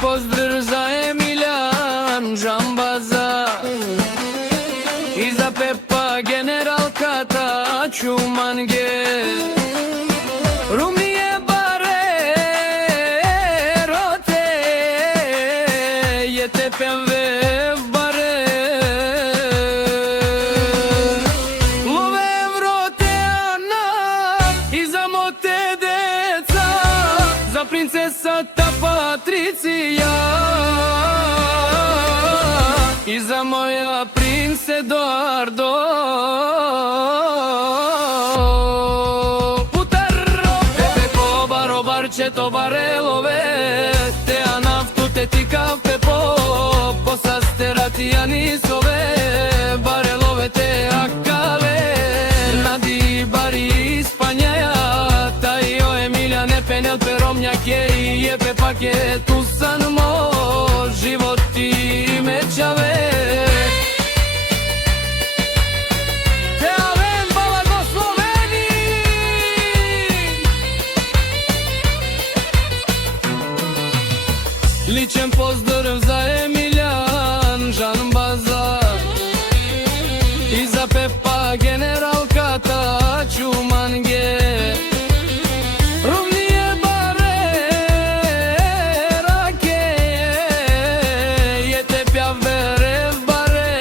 pozdrav za Emilijan Džambaza i za Pepa General Kata Čumange Rumije bare rote je tepem ve bare love vrote ana i za mote deca za princesa ta Patricija i za moja prince Eduardo Putarro Pepe Kobaro Barčeto Barelove te anaftu te tika Pepo posasterati Anisove Barelove te akale Nadi Bari Ispanjaja Tajo Emiljane Penel Peromnjake i je Pepake tu san mo životi mečave Ličen pozdrav za Emilijan Džambaza i za Pepa General Kata Čumange Rumnije bare rake je tepja verev bare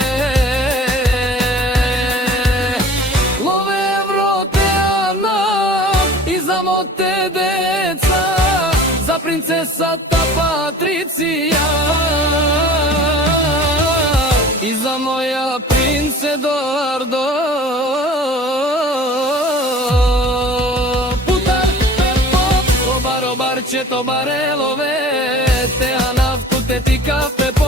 love vrote ana i za mote deca za princesa ta Patricija i za moja prince Eduardo Putar Pepo Kobaro Barčeto Barelove te anaftu te tika Pepo